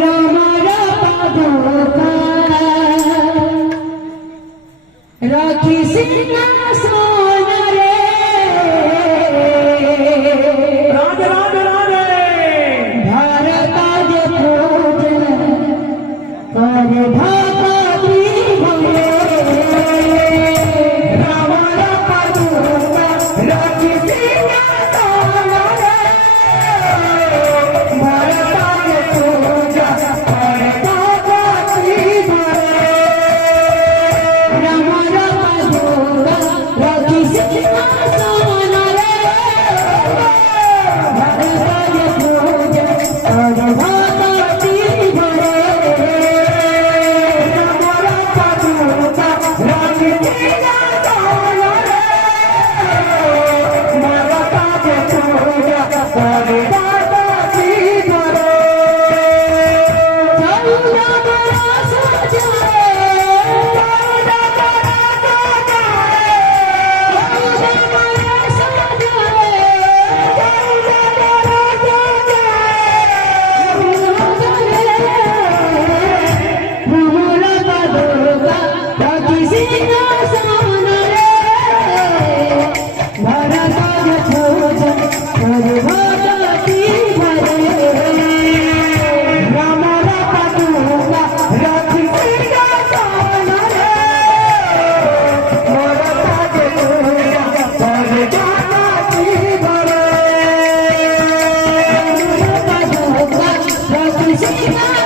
रामारा पादुका राखी सिंहासन रे राधे राधे राधे भारताज पूजन कर भागवती भले रामारा पादुका राखी सिंहासन रे भारताज पूजा कर भागवती भले रामारा पादुका राखी सिंहासन रे भारताज पूजन कर भागवती भले रामारा पादुका राखी सिंहासन रे भारताज पूजा कर भागवती भले रामारा पादुका राखी सिंहासन रे भारताज पूजा कर भागवती भले राखी सिंहासन